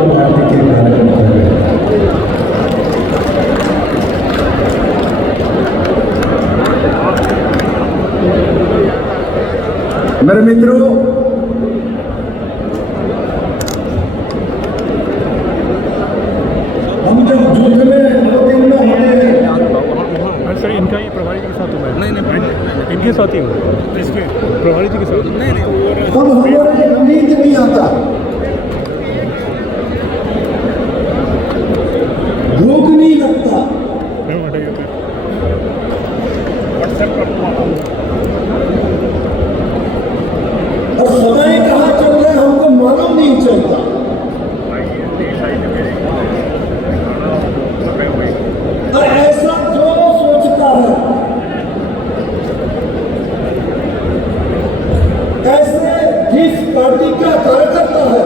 जनता party के कार्यकर्ता हैं। मेरे मित्रों, हम जब जुट में 2 दिन में होते हैं। सर इनका ही प्रभारी जी के साथ हुआ है? नहीं, इनके साथ ही हुआ। इसके प्रभारी जी के साथ? नहीं। तब हमारे नींद नहीं आता, भूख नहीं लगता। और समय कहाँ चल रहा है हमको मालूम नहीं चलता। और ऐसा जो सोचता है, ऐसे जिस पार्टी का कार्यकर्ता है,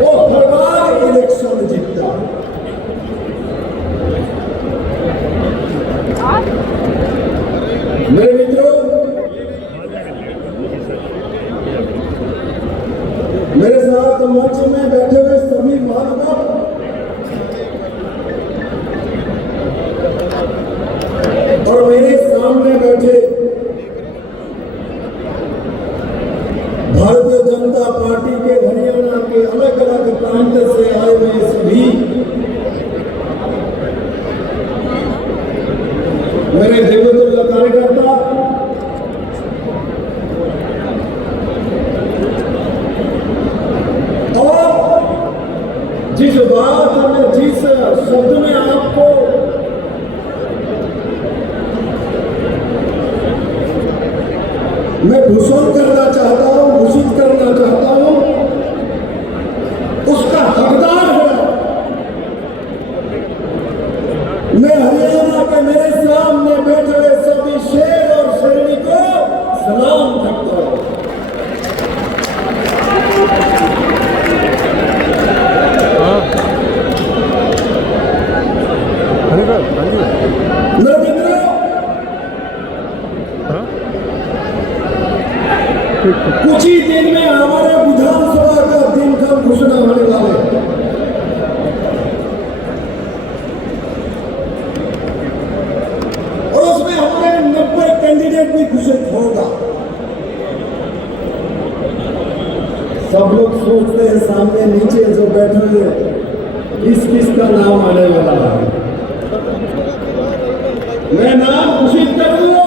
वो हर बार इलेक्शन जीतता है। मेरे मित्रों, मेरे साथ मंच में बैठे हुए सभी महानुभाव, और मेरे सामने बैठे भारतीय जनता पार्टी के हरियाणा के अलग अलग प्रांत से आए हुए सभी मेरे देवतुल्य कार्यकर्ता, और जिस बात में, जिस शब्द में आपको मैं भूषण करना चाहता हूं, भूषित करना चाहता हूं, उसका हकदार है। मैं हरियाणा के मेरे सामने बैठे हुए सभी शेर और शेरनी को सलाम करता हूं। मेरे मित्रों, कुछ ही दिन में हमारे विधानसभा का दिन का घोषणा होने वाले हैं। और उसमें हमारे 90 कैंडिडेट भी घोषित होगा। सब लोग सोचते हैं सामने नीचे जो बैठे हुए किसका नाम आने वाला है। मैं नाम घोषित कर दूं,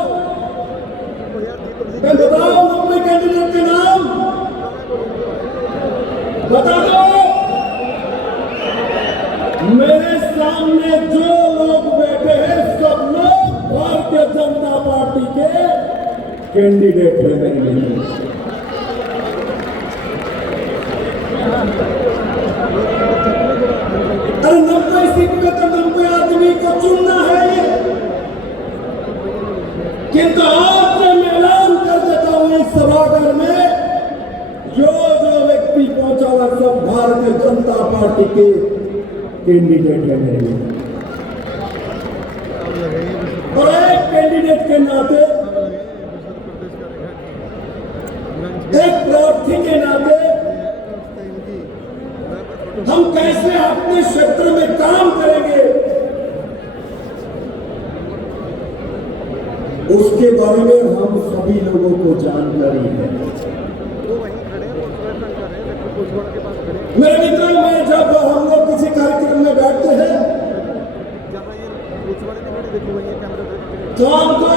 मैं बताऊं 90 कैंडिडेट के नाम बता दो। मेरे सामने जो लोग बैठे हैं सब लोग भारतीय जनता पार्टी के कैंडिडेट हैं। अरे 90 सीट पे तो 90 आदमी को चुनना है, किंतु आज से मैं ऐलान कर देता हूं इस सभागार में जो व्यक्ति पहुंचा हुआ सब भारतीय जनता पार्टी के कैंडिडेट है। और एक कैंडिडेट के नाते, एक प्रार्थी के नाते हम कैसे अपने क्षेत्र में काम करेंगे उसके बारे में हम सभी लोगों को जानकारी है। मेरे मित्रों, में जब हम लोग किसी कार्यक्रम में बैठते हैं तो हमको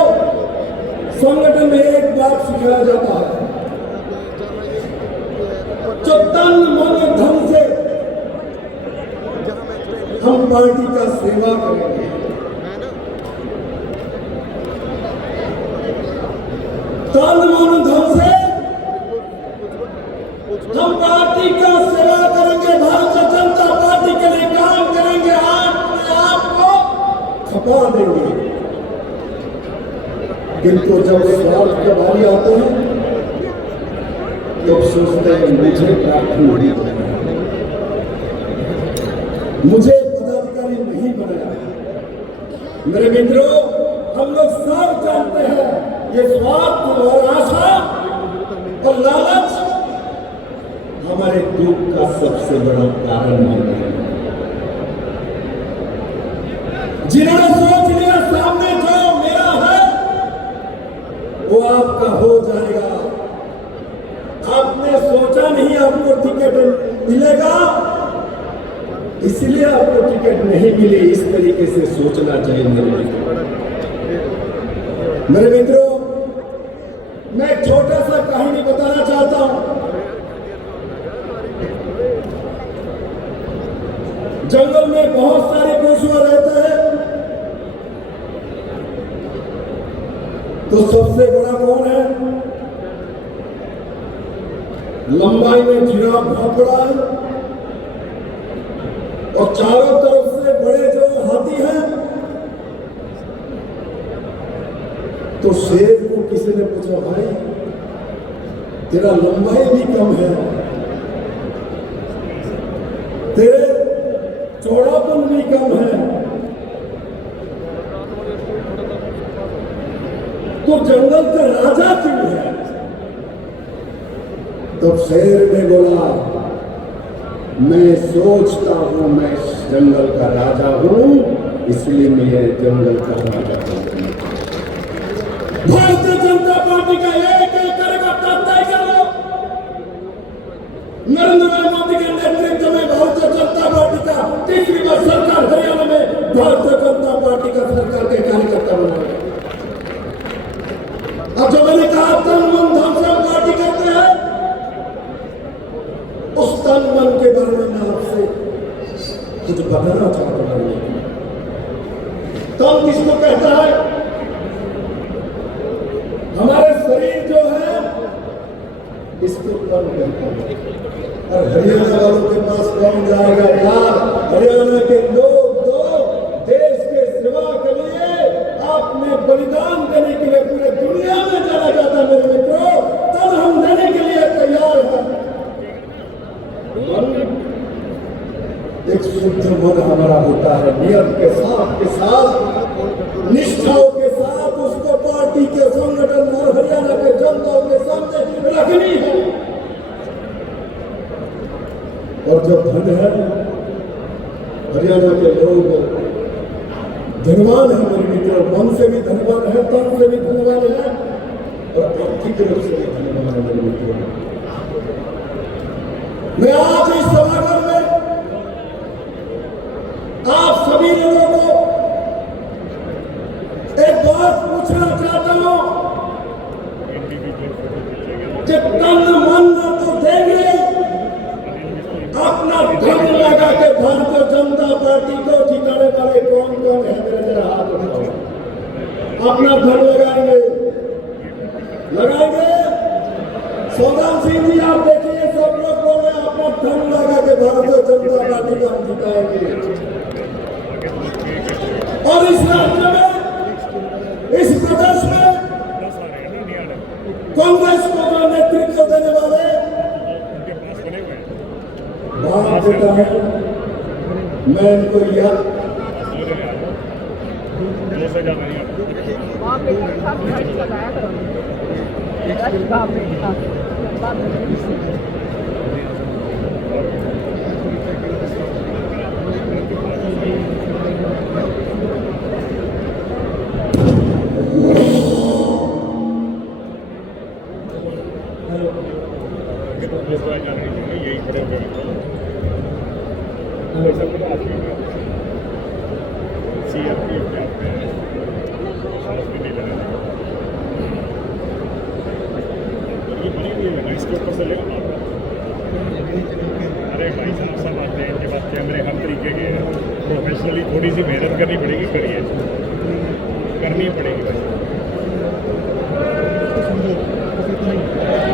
संगठन में एक बात सिखाया जाता है, जो तन मन धन से हम पार्टी का सेवा करेंगे। तन मन धन से हम पार्टी का सेवा करेंगे, भारतीय जनता पार्टी के लिए काम करेंगे, आपको खपा देंगे। किंतु जब स्वार्थ के बारी आते हैं तब सोचते हैं मुझे प्राप्त नहीं, मुझे पदाधिकारी नहीं बनाया। मेरे मित्रों, हम लोग सब जानते हैं ये स्वार्थ और आशा और लालच सबसे बड़ा कारण है। जिन्होंने सोच लिया सामने जो मेरा है वो आपका हो जाएगा, आपने सोचा नहीं आपको टिकट मिलेगा इसलिए आपको टिकट नहीं मिली, इस तरीके से सोचना चाहिए मेरे मित्रों। मैं एक छोटा सा कहानी बताना चाहता हूं। जंगल में बहुत सारे पशु रहते हैं, तो सबसे बड़ा कौन है? लंबाई में जिराफ बहुत बड़ा है और चारों तरफ से बड़े जो हाथी हैं। तो शेर को किसी ने पूछा, भाई तेरा लंबाई भी कम है, तेरे चौड़ापन भी कम है, तो जंगल का राजा क्यों है? तो शेर ने बोला, मैं सोचता हूं मैं इस जंगल का राजा हूं, इसलिए मैं ये जंगल का राजा हूं। भारतीय जनता पार्टी का एक कार्यकर्ता तय करो, नरेंद्र भाई मोदी के नेतृत्व में भारतीय जनता पार्टी का तीसरी बार सरकार हरियाणा में भारतीय जनता पार्टी का सरकार के कार्यकर्ता बनाए। अब जो मैंने कहा तन मन धन से पार्टी करते हैं, उस तन मन के बारे में मैं आपसे कुछ बताना चाहता हूं। तन किसको कहता है? हमारे शरीर जो है इसको तन कहता है। और हरियाणा वालों के पास कौन जाएगा यार? हरियाणा के लोग तो देश के सेवा के लिए आपने बलिदान देने के लिए पूरे दुनिया में जाना जाता है मेरे मित्रों, तब हम देने के लिए तैयार हैं। एक शुद्ध मन हमारा होता है, नियम के साथ निष्ठाओं के साथ उसको पार्टी के संगठन और हरियाणा के जनता के सामने रखनी है। और जब धन है, हरियाणा के लोग धनवान है मेरे मित्रों, मन से भी धनवान है, तन से भी धनवान है और आर्थिक रूप से भी धनवान है मेरे मित्रों। मैं आज इस सभागृह में आप सभी लोगों को एक बात पूछना चाहता हूं कि तन मन तो देंगे, अपना धन लगा के भारतीय जनता पार्टी को जिताने वाले कौन कौन है? मेरे जरा हाथ उठाओ। अपना धन लगाएंगे, लगाएंगे। सौदान सिंह जी आप देखिए, सब लोग बोल रहे हैं अपना धन लगा के भारतीय जनता पार्टी को हम जिताएंगे। और इस राज्य में, इस प्रदेश में कांग्रेस को जो नेतृत्व देने वाले बात देता है, मैं इनको याद यही खड़े हुए इसके ऊपर से लेगा। अरे भाई साहब सब आते हैं, इनके पास कैमरे हर तरीके के प्रोफेशनली थोड़ी सी मेहनत करनी पड़ेगी, करिए, करनी पड़ेगी भाई।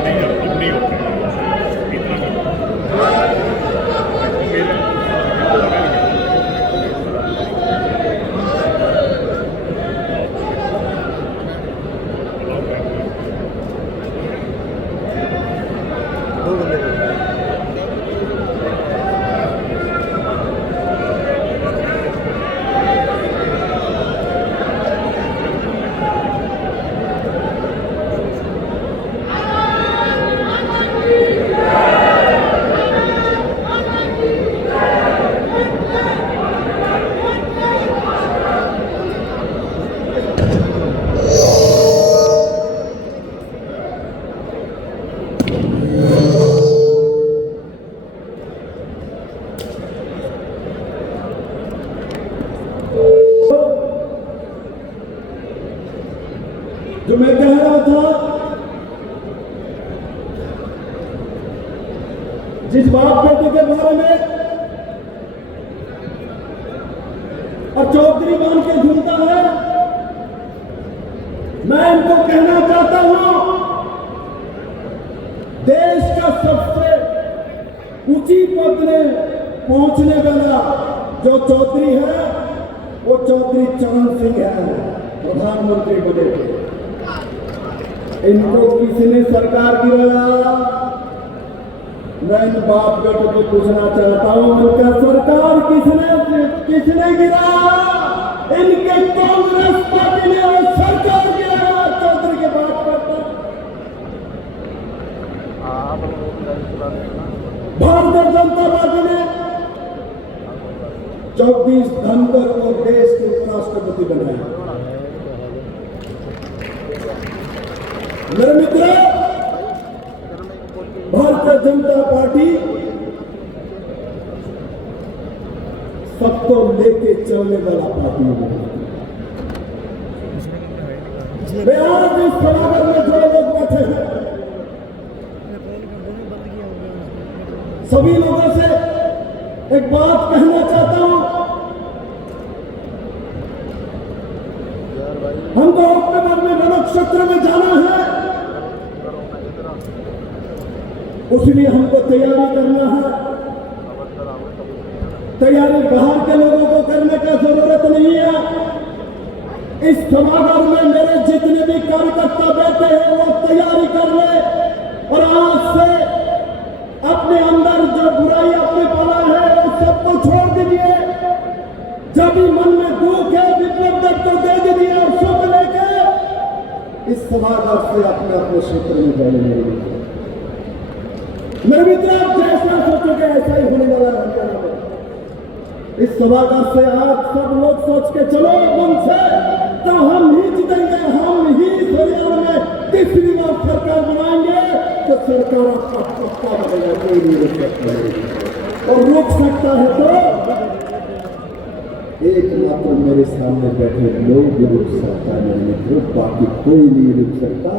नहीं अब नहीं होता जिस बाप बेटे के बारे में और चौधरी बन के घूमता है, मैं इनको कहना चाहता हूं, देश का सबसे ऊंची पद में पहुंचने वाला जो चौधरी है वो चौधरी चरण सिंह है, प्रधानमंत्री बने थे। इनको किसने सरकार गिराया? मैं इन बाप बेटे को पूछना चाहता हूं, उनका सरकार किसने गिराया? इनके कांग्रेस पार्टी ने वो सरकार गिराया। चौधरी की बात करता, भारतीय जनता पार्टी ने जगदीश धनखड़ को देश के उपराष्ट्रपति बनाया। मेरे मित्र, भारतीय जनता पार्टी सबको लेके चलने वाला पार्टी है। मैं आज इस सभागार में जो लोग बैठे हैं, सभी लोगों से एक बात कहना चाहता हूं, हमको अक्टूबर में रणक्षेत्र में जाना है, उसलिए हमको तैयारी करना है। तैयारी बाहर के लोगों को करने का जरूरत नहीं है। इस सभागार में मेरे जितने भी कार्यकर्ता बैठे हैं वो तैयारी कर ले और आज से अपने अंदर जो बुराई अपने पाला है उस सबको छोड़ दीजिए। जब भी मन में दुख है, विप्लव दत्त को दे दीजिए और सुख लेके इस सभागार से अपने अपने क्षेत्र में जाएंगे। मेरे मित्र, आप जैसा सोचोगे ऐसा ही होने वाला है हरियाणा में। इस सभागार से आप सब लोग सोच के चलो मन से, तो हम ही जीतेंगे, हम ही हरियाणा में तीसरी बार सरकार बनाएंगे तो सरकार आपका पक्का बनेगा, कोई नहीं रोक सकता है। और रोक सकता है तो एकमात्र मेरे सामने बैठे लोग रुक सकता है। मेरे मित्रों, बाकी कोई नहीं रुक सकता।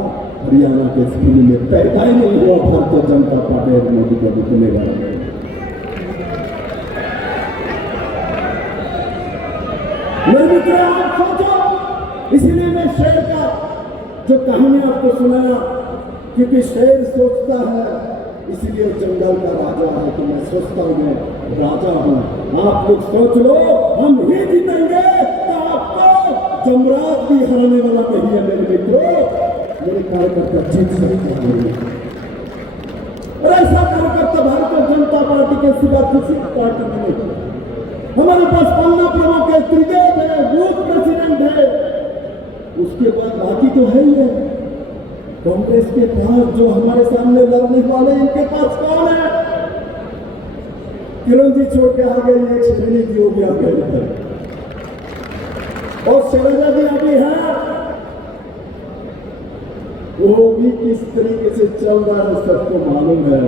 हरियाणा के स्कूल में पैदा ही नहीं हुआ भारतीय जनता पार्टी और मोदी का रुकने वाला। मेरे मित्र, आप सोचो, इसीलिए मैं शेर का जो कहानी आपको सुनाया, क्योंकि शेर सोचता है इसीलिए जंगल का राजा है, तो मैं सोचता हूं मैं राजा हूं। आप लोग सोच लो, हम ही जीतेंगे तो आपको जमराज भी हराने वाला नहीं है। मेरे मित्रों, मेरे कार्यकर्ता जीत सकते हैं और ऐसा कार्यकर्ता भारतीय जनता पार्टी के सिवा किसी पार्टी में नहीं। हमारे पास 15 प्रमुख है, त्रिदेव है, बूथ प्रेसिडेंट है, उसके बाद बाकी तो है ही है। कांग्रेस के पास जो हमारे सामने लड़ने वाले, इनके पास कौन है? किरण जी छोड़ के आ गए, एक श्रेणी की होगी आप गए और शैलजा जी अभी है, वो भी किस तरीके से चल रहा है सबको मालूम है।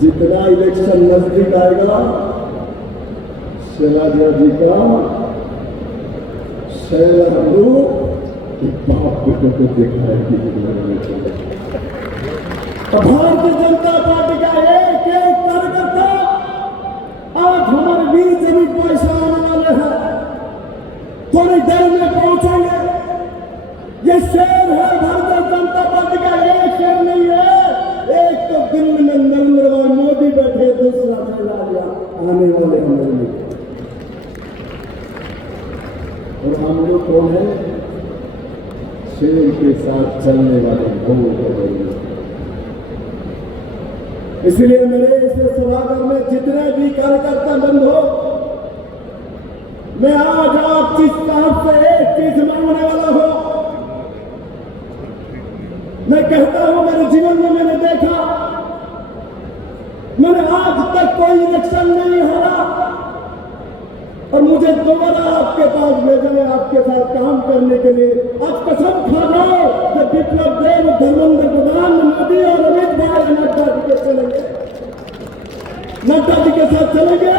जितना इलेक्शन नजदीक आएगा, शैलजा जी का शैला रूप बाप बेटों को देखा है कि भारतीय जनता पार्टी का एक एक कार्यकर्ता आज हमारे वीर जमीन पैसा आने वाले हैं, थोड़ी देर में पहुंचेंगे। ये शेर है भारतीय जनता पार्टी का, ये शेर नहीं है। एक तो दिल्ली में नरेंद्र भाई मोदी बैठे, दूसरा आने वाले हमारे लिए। और हम लोग कौन है? शेर के साथ चलने वाले लोग। इसलिए मेरे इस सभागार में जितने भी कार्यकर्ता बंद हो, मैं आज आप जिस साहब से एक चीज मांगने वाला हूं। मैं कहता हूं, मेरे जीवन में मैंने देखा, मैंने आज तक कोई इलेक्शन नहीं हारा और मुझे दोबारा आपके पास भेजा है आपके साथ काम करने के लिए। आज कसम खा लो कि विप्लव देव, धर्मेंद्र प्रधान, मोदी और अमित भाई नड्डा जी के चलेंगे, नड्डा जी के साथ चलेंगे।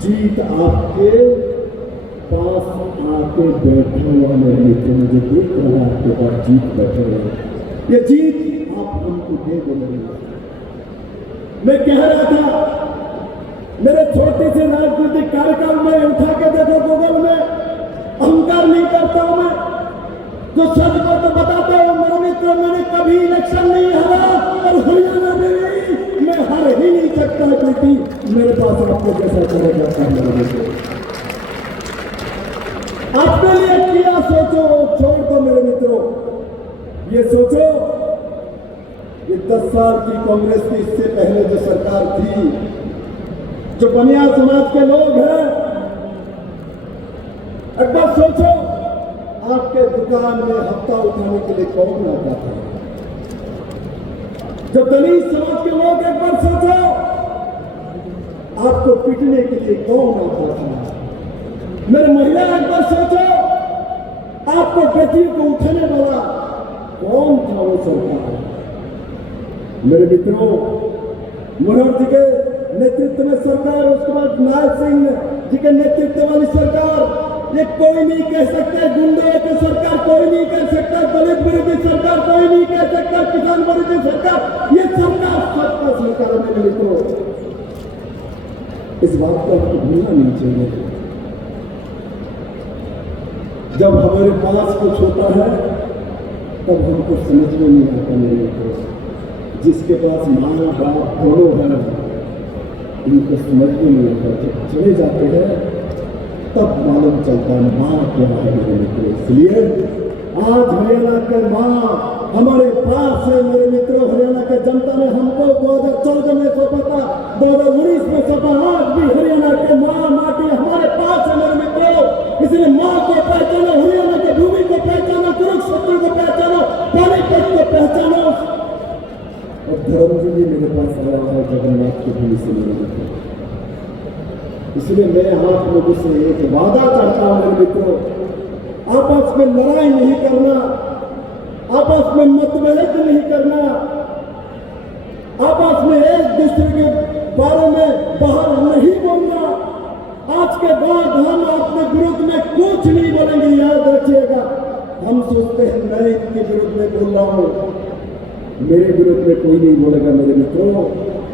जीत आपके पास आके बैठा हुआ मेरे मित्र, मुझे देख रहा है आपके पास जीत बैठे हुए, ये जीत आप हमको दे दो मेरे मित्र। मैं कह रहा था मेरे छोटे से राजनीतिक कार्यक्रम में उठा के देखो गूगल में, अहंकार नहीं करता हूं मैं, जो सच को तो बताता हूं मेरे मित्र, मैंने कभी इलेक्शन नहीं हारा और हरियाणा में भी मैं हार ही नहीं सकता, क्योंकि मेरे पास आपको जैसा करा जाता है मेरे मित्र। अपने लिए किया सोचो, छोड़ दो मेरे मित्रों, ये सोचो ये 10 साल की कांग्रेस की इससे पहले जो सरकार थी, जो बनिया समाज के लोग हैं, एक बार सोचो आपके दुकान में हफ्ता उठाने के लिए कौन आता था? जो दलित समाज के लोग, एक बार सोचो आपको पीटने के लिए कौन आता था? मेरे महिला, एक बार सोचो आपको बेटियों को उठाने वाला कौन था वो सरकार? मेरे मित्रों, मनोहर जी के नेतृत्व में सरकार, उसके बाद नायब सिंह जी के नेतृत्व वाली सरकार, ये कोई नहीं कह सकता गुंडे की सरकार, कोई नहीं कह सकता दलित विरोधी सरकार, कोई नहीं कह सकता किसान विरोधी सरकार, ये सरकार सबका सरकार है मेरे मित्रों। इस बात को आपको भूलना नहीं चाहिए। जब हमारे पास कुछ होता है तब हमको समझ में नहीं आता मेरे मित्रों। जिसके पास माँ बाप दोनों है इनको समझ में नहीं आता, जब चले जाते हैं तब मालूम चलता है माँ क्या है मेरे मित्रों। इसलिए आज हरियाणा के माँ हमारे पास है मेरे मित्रों। हरियाणा के जनता ने हमको 2014 में सौंपा था, 2019 में सौंपा, आज भी हरियाणा के माँ माटी हमारे पास है मेरे मित्रों। इसलिए माँ को पहचानो, हरियाणा की भूमि को पहचानो, कुरुक्षेत्र को पहचानो, पानीपत को पहचानो। और धर्म जी भी मेरे पास आया है जगन्नाथ की भूमि से मेरे मित्रों। इसलिए मैं आप लोगों से एक वादा करता हूं मेरे मित्रों, आपस में लड़ाई नहीं करना, आपस में मतभेद नहीं करना, आपस में एक दूसरे के बारे में बाहर नहीं बोलना। आज के बाद हम अपने विरुद्ध में कुछ नहीं बोलेंगे, याद रखिएगा। हम सोचते हैं मैं इनके विरुद्ध में बोल रहा हूं, मेरे विरुद्ध में कोई नहीं बोलेगा मेरे मित्रों।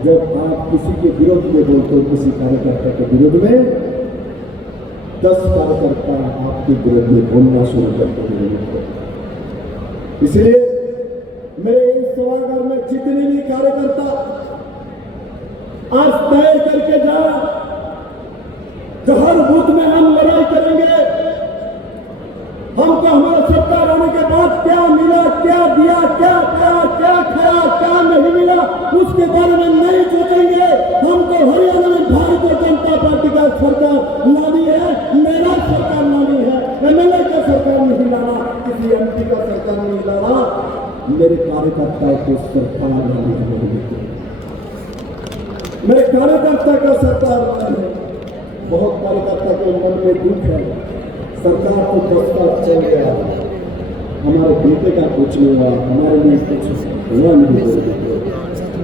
जब आप किसी के विरोध में बोलते हो, किसी कार्यकर्ता के विरोध में, 10 कार्यकर्ता आपके विरोध में बोलना शुरू करते हैं मेरे मित्रों। इसलिए मेरे इस सभागार में जितने भी कार्यकर्ता आज तय करके जाओ, जो हर बूथ में हम लड़ाई करेंगे, हमको हमारा सरकार आने के बाद क्या मिला, क्या दिया, क्या पाया, क्या खाया, क्या नहीं मिला, उसके बारे में नहीं सोचेंगे। हमको हरियाणा में भारतीय जनता पार्टी का सरकार लानी है, मेरा सरकार लानी है, एमएलए का सरकार नहीं लाना, किसी एमपी का सरकार नहीं लाना, मेरे कार्यकर्ता को सरकार लानी है। मेरे कार्यकर्ता का सरकार लाना है। बहुत कार्यकर्ता के मन में दुख है, सरकार को 10 साल चल गया, हमारे बेटे का कुछ नहीं हुआ, हमारे लिए कुछ हुआ नहीं।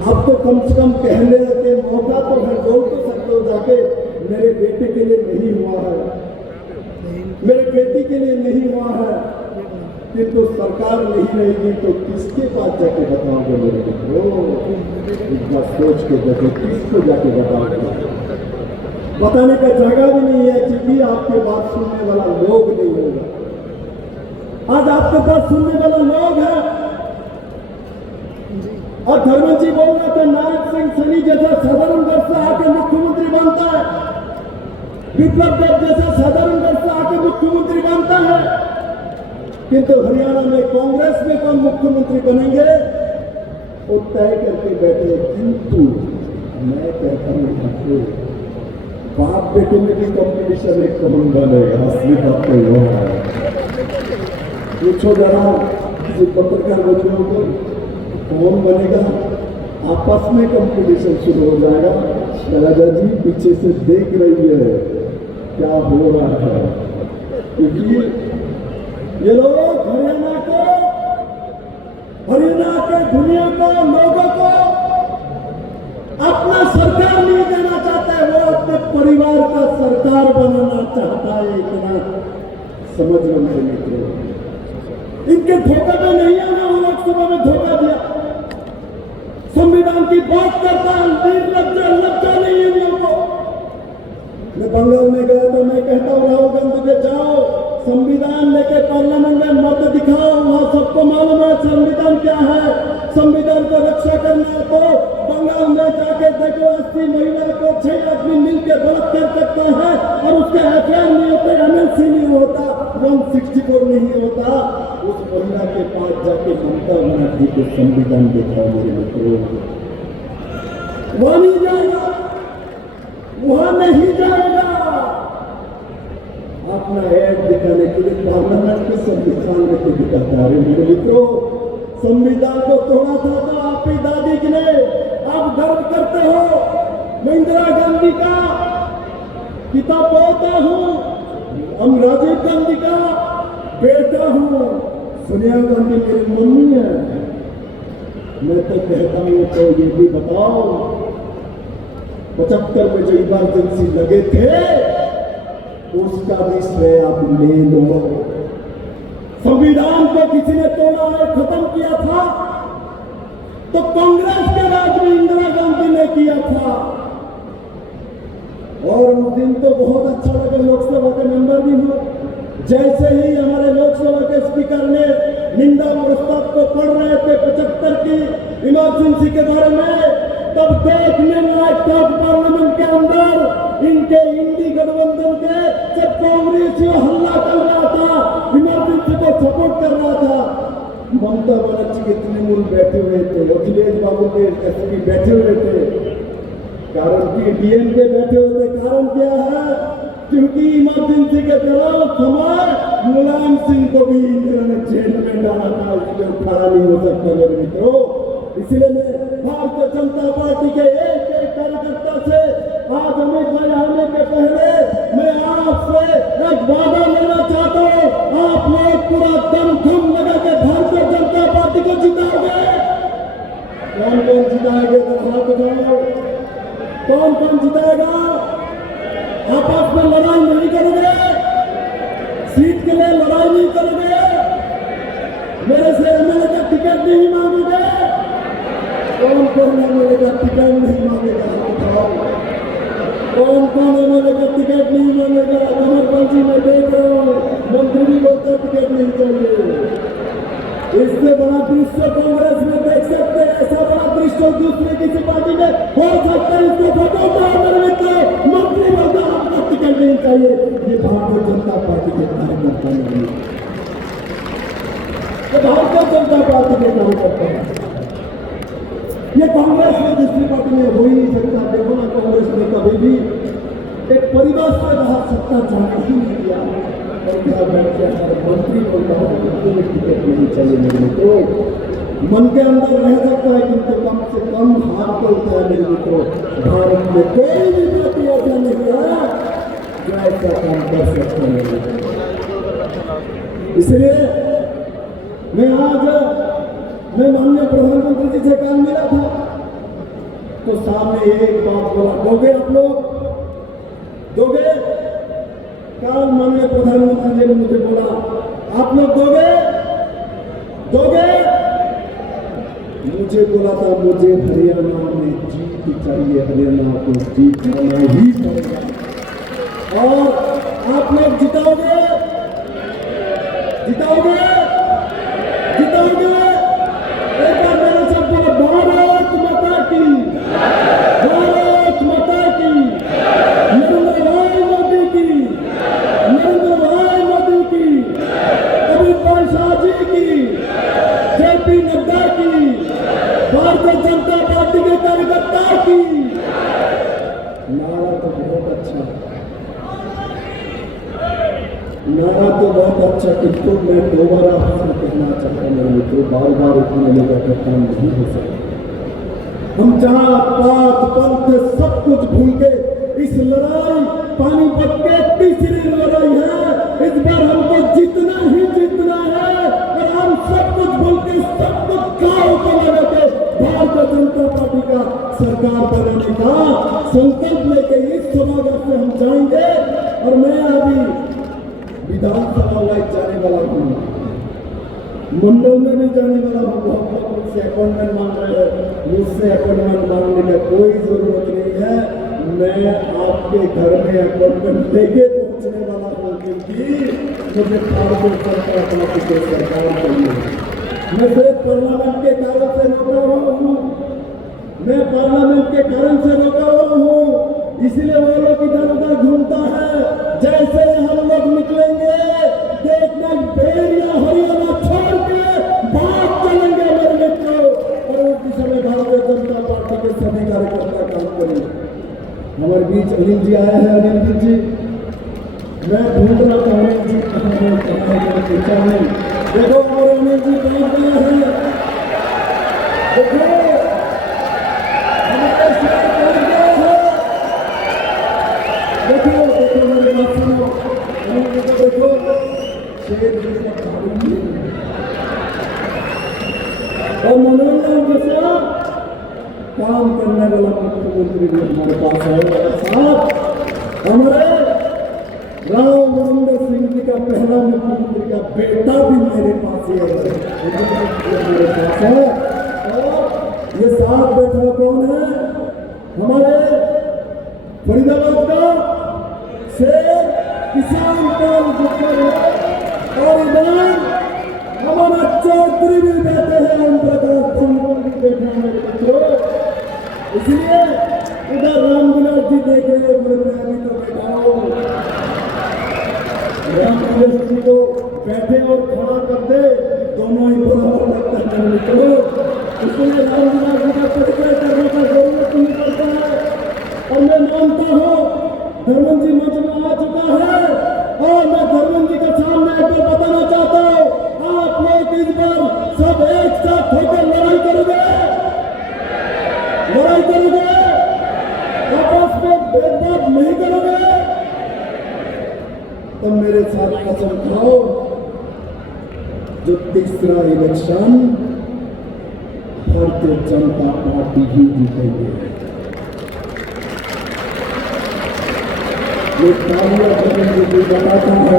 अब तो कम से कम कहने के मौका तो है, बोल तो सकते हो जाके मेरे बेटे के लिए नहीं हुआ है, मेरे बेटी के लिए नहीं हुआ है। किंतु सरकार नहीं रहेगी तो किसके पास जाके बताओगे मेरे मित्रों? एक बार सोच के देखो, किसको जाके बताओगे? बताने का जगह भी नहीं है, क्योंकि आपके बात सुनने वाला लोग नहीं होगा। आज आपके पास सुनने वाला लोग है। और धर्म जी बोल रहे थे नायब सिंह सनी जैसा साधारण घर से आके मुख्यमंत्री बनता है, विप्लव देव जैसा साधारण घर से आके मुख्यमंत्री बनता है, किंतु हरियाणा में कांग्रेस में कौन मुख्यमंत्री बनेंगे वो तय करके बैठे। किंतु मैं कहता हूं बाप बेटे में भी कॉम्पिटिशन एक कौन बनेगा? असली बात तो वो है। पूछो जरा किसी पत्रकार बच्चों को कौन बनेगा, आपस में कंपटीशन शुरू हो जाएगा। राजा जी पीछे से देख रही है क्या हो रहा है, क्योंकि ये लोग हरियाणा के दुनिया को, लोगों को अपना सरकार नहीं देना चाहता है, वो अपने परिवार का सरकार बनाना चाहता है। इतना समझ लो मेरे मित्रों, इनके धोखे में नहीं आना। वो लोकसभा में धोखा दिया, संविधान की बात करता है, लज्जा नहीं है इन लोगों को। मैं बंगाल में गया तो मैं कहता हूँ राहुल गांधी पे जाओ, संविधान लेके पार्लियामेंट में मत दिखाओ, वहां सबको मालूम है संविधान क्या है। संविधान को रक्षा करना है तो बंगाल में जाके देखो, 80 महिला को 6 आदमी मिलकर बलात्कार करते हैं और उसके एफआईआर नहीं होते, एमएलसी नहीं होता, 164 नहीं होता। उस महिला के पास जाके ममता बनर्जी को संविधान दिखाओ मेरे मित्रों, वहां नहीं जाएगा, वहां नहीं जाएगा। अपना ऐड दिखाने के लिए पार्लियामेंट के संविधान में तो दिखाता है। मेरे मित्रों, संविधान को तोड़ा था तो आप ही दादी के लिए आप गर्व करते हो। मैं इंदिरा गांधी का पिता पोता हूं, हम राजीव गांधी का बेटा हूं, सोनिया गांधी मेरी मम्मी है। मैं तो कहता हूं तो ये भी बताओ, 75 में जो इमरजेंसी लगे थे उसका भी श्रेय आप ले लो। संविधान को किसी ने तोड़ा है, खत्म किया था तो कांग्रेस के राज में इंदिरा गांधी ने किया था। और उस दिन तो बहुत अच्छा लगा, लोकसभा के मेंबर भी हो, जैसे ही हमारे लोकसभा के स्पीकर ने निंदा प्रस्ताव को पढ़ रहे थे 75 की इमरजेंसी के बारे में, तब देखने लायक था पार्लियामेंट के अंदर इनके इंडी गठबंधन के जब कांग्रेस हल्ला कर रहा था, इमरजेंसी को सपोर्ट कर रहा था, ममता बनर्जी के तृणमूल बैठे हुए थे, अखिलेश बाबू के एसपी बैठे हुए थे, कारण की डीएमके बैठे हुए थे। कारण क्या है? क्योंकि इमरजेंसी के दौरान समय मुलायम सिंह को भी इन्होंने जेल में डाला था, इसलिए खड़ा नहीं हो सकता मेरे मित्रों। इसलिए मैं भारतीय जनता पार्टी के एक एक कार्यकर्ता से आज अमित भाई आने के पहले मैं आपसे एक वादा लेना चाहता हूँ, आप लोग पूरा दम लगा के भारतीय जनता पार्टी को जिताओगे। कौन कौन जिताएंगे? हाथ उठाओ, कौन कौन जिताएगा? आपस में लड़ाई नहीं करोगे, सीट के लिए लड़ाई नहीं करोगे, मेरे से एमएलए का टिकट नहीं मांगोगे। कौन कौन एमएलए का टिकट नहीं मांगेगा? कौन कौन एमएलए का टिकट नहीं मांगेगा? कमरपाल जी मैं देख रहा हूँ, मंत्री भी बोलते टिकट नहीं चाहिए। इससे बड़ा दृश्य कांग्रेस में देख सकते हैं, ऐसा बड़ा दृश्य दूसरे किसी पार्टी में हो सकता है। इसको मंत्री बोलता आपको टिकट नहीं चाहिए, ये भारतीय जनता पार्टी के कार्यकर्ता नहीं, ये भारतीय जनता पार्टी के कार्यकर्ता है। ये कांग्रेस में दूसरी पार्टी में हो ही नहीं सकता। देखो ना, कांग्रेस ने कभी भी एक परिवार से बाहर सत्ता जाने ही नहीं दिया। मंत्री बोलता है टिकट नहीं चाहिए मेरे मित्रों, मन के अंदर रह सकता है किंतु कम से कम हाथ तो उठा है मेरे मित्रों। भारत में कोई भी पार्टी ऐसा नहीं है जो ऐसा काम कर सकता है। इसलिए मैं माननीय प्रधानमंत्री जी से काम मिला था तो सामने एक बात बोला, दोगे आप लोग, दोगे? कल माननीय प्रधानमंत्री जी ने मुझे बोला, आप लोग दोगे? मुझे बोला था मुझे हरियाणा में जीत चाहिए, हरियाणा को जीत करना ही पड़ेगा। और आप लोग जिताओगे? एक बार मेरे साथ बोलो, भारत माता की, भारत माता की, नरेंद्र भाई मोदी की, नरेंद्र भाई मोदी की, अमित भाई शाह जी की, जेपी नड्डा की, भारतीय जनता पार्टी के कार्यकर्ता की। नारा तो बहुत अच्छा, नारा तो बहुत अच्छा, किंतु मैं दोबारा आपसे कहना चाहता हूँ मेरे मित्रों, बार बार इतना लेकर काम नहीं हो सकता। हम जात पात पंथ सब कुछ भूल के इस लड़ाई पानीपत के तीसरी लड़ाई है, इस बार हमको जीतना ही जीतना है। और हम सब कुछ भूल के सब कुछ गाँव को लगा के भारतीय जनता पार्टी का सरकार बनाने का संकल्प लेके इस सभागार से हम जाएंगे। और मैं अभी विधानसभा वाला हूँ, मंडल में भी जाने वाला हूँ। बहुत लोग मुझसे अपॉइंटमेंट मांग रहे हैं, मुझसे अपॉइंटमेंट मांगने की कोई जरूरत नहीं है। मैं आपके घर में अपॉइंटमेंट लेके पहुंचने वाला हूँ, क्योंकि मुझे भारतीय जनता पार्टी के सरकार चाहिए। मैं सिर्फ पार्लियामेंट के कारण से रोका हुआ हूँ, मैं पार्लियामेंट के कारण से रोका हुआ हूँ, इसलिए वो लोग इधर उधर घूमता है। जैसे हम लोग निकलेंगे, देखना बेरिया हरियाणा छोड़ के बात चलेंगे मेरे मित्रों, और उस दिशा में भारतीय जनता पार्टी के सभी कार्यकर्ता काम करेंगे। हमारे बीच अनिल जी आए हैं। अनिल जी, मैं ढूंढ रहा था अनिल जी कहाँ है। देखो हमारे अनिल जी पहुंच गए हैं। देखो हमारे शहर पहुंच गए हैं। देखो देखो मेरी बात सुनो, अनिल जी को देखो, शेर जैसा भारी और मनोरंजन जैसा काम करने वाला मुख्यमंत्री भी हमारे पास है। साथ हमारे राम नरेंद्र सिंह जी का पहला मुख्यमंत्री का बेटा भी मेरे पास है, मेरे पास है। और ये साथ बैठा कौन है? हमारे फरीदाबाद का शेर किसान पाल गुप्तर है, और इधर हमारा चौधरी भी बैठे हैं, ओम प्रकाश चंद्र भी बैठे हैं मेरे बच्चों। इसलिए उधर रामविलास जी देख रहे हो, मैं अभी तो बैठा हूँ। रामविलास जी को बैठे और खड़ा करते दोनों ही बराबर लगता है मेरे मित्रों। इसलिए रामविलास जी का परिचय करने का जरूरत नहीं पड़ता है। और मैं मानता हूँ धर्मन जी मंच में आ चुका है, और मैं धर्मन जी के सामने एक बार बताना चाहता हूँ, आप लोग इस बार सब एक साथ होकर लड़ाई करोगे, लड़ाई करोगे, आपस में भेदभाव नहीं करोगे, तो मेरे साथ कसम खाओ, जो तीसरा इलेक्शन भारतीय जनता पार्टी ही जीतेगी। ये कार्य बताता है,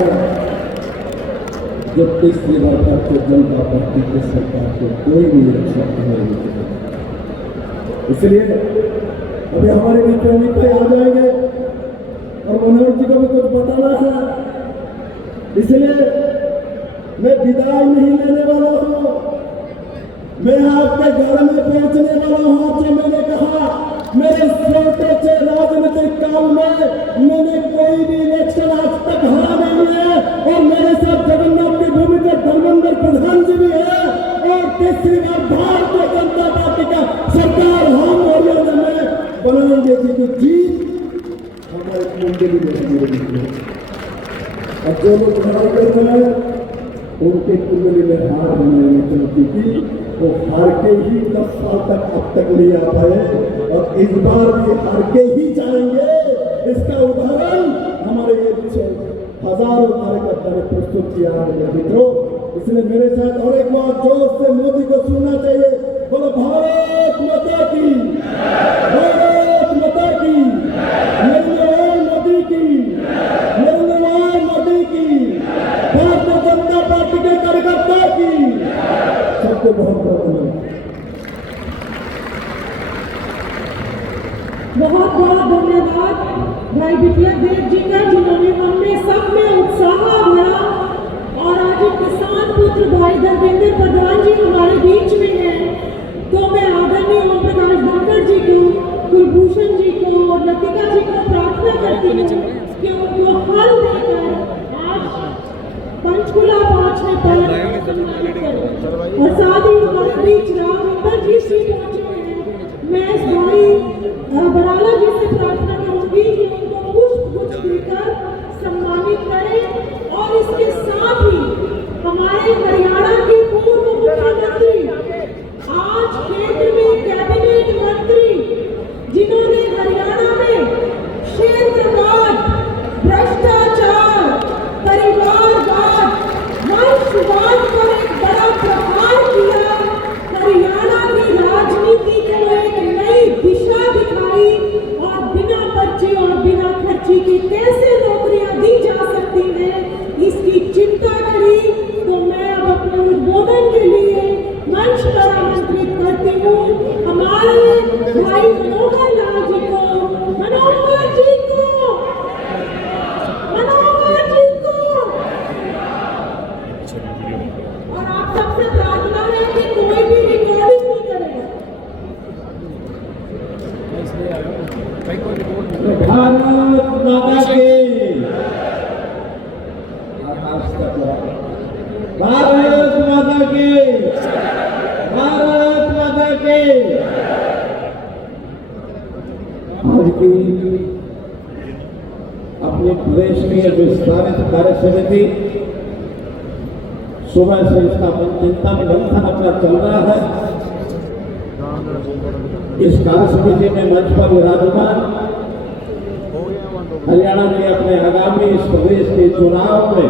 जब तीसरी बार भारतीय जनता पार्टी की सरकार को कोई भी इलेक्शन नहीं जीतेगा। इसलिए अभी हमारे बीच में अमित भाई आ जाएंगे, और मनोहर जी को भी कुछ बताना है। इसलिए मैं विदाई नहीं लेने वाला हूँ, मैं आपके घर में पहुंचने वाला हूँ। आपसे मैंने कहा, मेरे छोटे से राजनीतिक काल में मैंने कोई भी इलेक्शन आज तक हारा नहीं है, और मेरे साथ जगन्नाथ की भूमि के धर्मेंद्र प्रधान जी भी है, और तीसरी बार भारतीय जनता पार्टी का सरकार हम हरियाणा में बनाएंगे। क्योंकि जीत हमारे मंडली में है, और जो लोग लड़ाई कर रहे हैं उनके कुंडली में हार होने क्योंकि वो हार के ही 10 साल तक अब तक नहीं आ पाए, और इस बार भी हार के ही जाएंगे। इसका उदाहरण हमारे ये हजारों कार्यकर्ता ने प्रस्तुत किया है मेरे मित्रों। इसलिए मेरे साथ और एक बार जोर से मोदी को सुनना चाहिए, बोलो भारत माता की, भारत माता की, नरेंद्र मोदी की, नरेंद्र मोदी की, भारतीय जनता पार्टी के कार्यकर्ता की, सबको बहुत बहुत धन्यवाद। बहुत बहुत धन्यवाद भाई विप्लव देव जी का, जिन्होंने हमने सब में उत्साह भरा। और आज किसान पुत्र भाई धर्मेंद्र प्रधान जी हमारे बीच में हैं, तो मैं आदरणीय ओम प्रकाश धनखड़ जी को, कुलभूषण जी को और लतिका जी को प्रार्थना करती हूँ कि उनको फल देकर आज पंचकुला पहुंचने पर सम्मानित करें। और साथ ही हमारे बीच रामविंदर जी श्री पहुंचे हैं। मैं इस भाई बराला जी से प्रार्थना करूंगी कि उनको पुष्प गुच्छ देकर सम्मानित करें। और इसके साथ ही हमारे हरियाणा के पूर्व मुख्यमंत्री, आज केंद्र में कैबिनेट मंत्री, जिन्होंने हरियाणा में क्षेत्रवाद, भ्रष्टाचार, परिवारवाद, वंशवाद पर एक बड़ा प्रहार किया, हरियाणा की राजनीति को एक नई दिशा दिखाई, और बिना पर्ची और बिना खर्ची के कैसे नौकरियां दी जा सकती हैं, इसकी चिंता करी। और आप सबसे प्रार्थना है कि कोई भी रिकॉर्डिंग नहीं करे। भारत माता की आकाश का द्वार। भारत माता की, भारत माता की। आज की अपने प्रदेश में जो विस्तारित कार्य समिति सुबह से इसका चिंतन मंथन अपना चल रहा है। इस कार्य समिति में मंच पर विराजमान हरियाणा के अपने आगामी इस प्रदेश के चुनाव में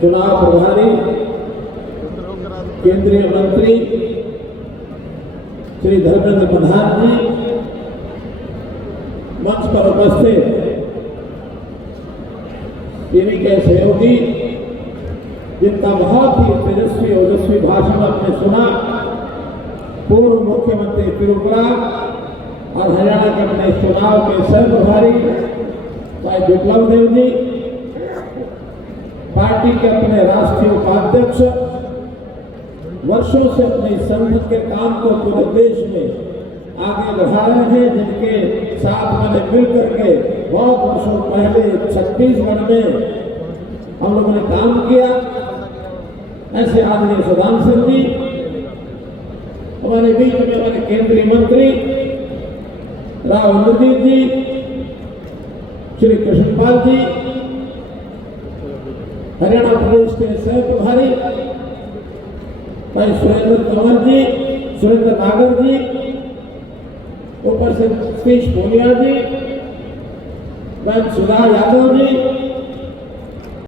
चुनाव प्रभारी केंद्रीय मंत्री श्री धर्मेंद्र प्रधान जी, मंच पर उपस्थित इन्हीं के सहयोगी, जिनका बहुत ही तेजस्वी ओजस्वी भाषण आपने सुना, पूर्व मुख्यमंत्री त्रिपुरा और हरियाणा के अपने चुनाव के सह प्रभारी भाई विप्लव देव जी, पार्टी के अपने राष्ट्रीय उपाध्यक्ष, वर्षों से अपने संघ के काम को पूरे देश में आगे बढ़ा रहे हैं, जिनके साथ मैंने मिलकर के बहुत वर्षों पहले छत्तीसगढ़ में हम लोगों ने काम किया। ऐसे आदरणीय सुधांशु जी हमारे बीच में, हमारे केंद्रीय मंत्री राव इंद्रजीत जी, श्री कृष्णपाल जी, हरियाणा प्रदेश के सह प्रभारी भाई सुरेंद्र कंवर जी, सुरेंद्र नागर जी, ऊपर से सतीश पूनिया जी, भाई सुधा यादव जी,